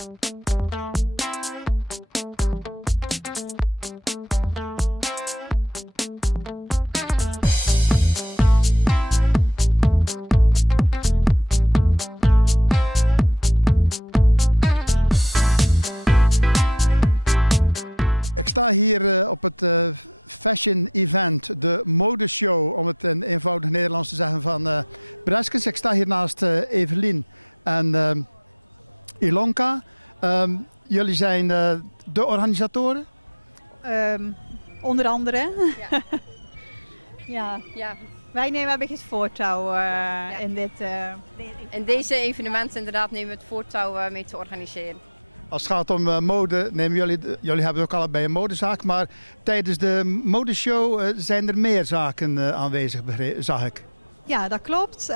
Ik sta hier op het fashion event, de modeshow, om het in eenvoudig Nederlands te zeggen, van Breskens. Ik sta hier naast Evelien en Ilonka. Jullie zijn de organisatoren? Onder andere. Ja. Ja. Wij nemen een beetje het voortouw in dit. In deze evenementen inderdaad nemen we het voortouw mee te organiseren. Als het gaat om mode, nemen jullie hebben ook allebei een modezaak, maar tijdens de modeshow zijn er meer zaken aanwezig, zag ik. Ja, dat klopt.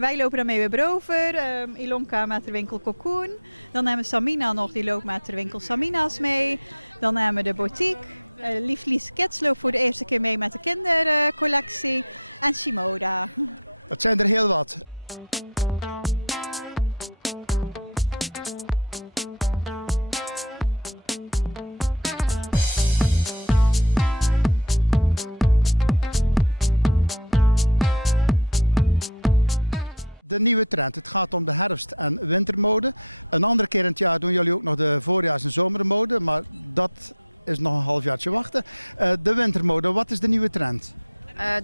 Wij lopen daarmee weer Brover. Ilonka met de winkel Cocoon. Dan hebben we Samina nog, die loopt met de winkel Samina's mee. Dan hebben we de boutique. Lief Kids loopt voor de eerste keer mee met de kindercollectie. En Shimoda. Het zijn er heel wat. De nieuwe trend. Het gaat om de herfst- en wintermode. Een andere keer in het jaar doen jullie ook nog de voorjaars- en zomermode, maar dat is nog een halfjaartje wachten. De wintermode, wat is de nieuwe trend?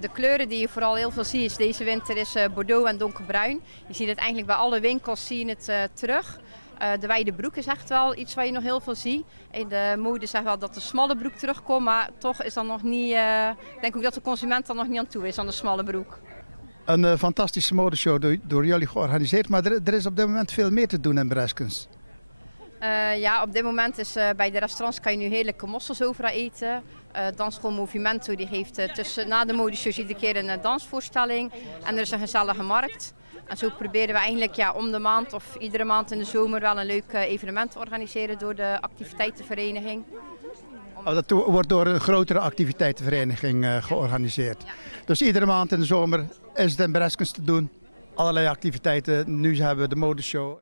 De kleuren die je vooral heel veel ziet is deze winter is bordeaux en donkerbruin. Je ziet het eigenlijk bij alle winkels zie je het terug. De wijde broek is echt wel iets waar je nog heel veel ziet. In de mode zeggen wel dat de smalle broek terugkomt, maar toch is dat nog niet. Ik denk ook dat de consument er nog niet aan toe is aan de smalle broek. Een fantastische modeshow door jullie georganiseerd, maar er is op dit moment veel meer te doen in Breskens. Ja, op dit moment is bij de restaurants kan je nu heerlijke mosselsovra eten. Dansschool Movimento die heeft na de modeshow iedere keer een dansvoorstelling. En er is een gezellige markt. En zo proberen we eigenlijk om de maand of iedere maand in de zomer wel een leuk evenement te organiseren door de activiteitenvereniging. Dat wordt door een grotere activiteitenvereniging georganiseerd. Dus iedere maand in de zomer is het in Breskens te doen. Allerlei activiteiten. Nu hebben we de modeshow.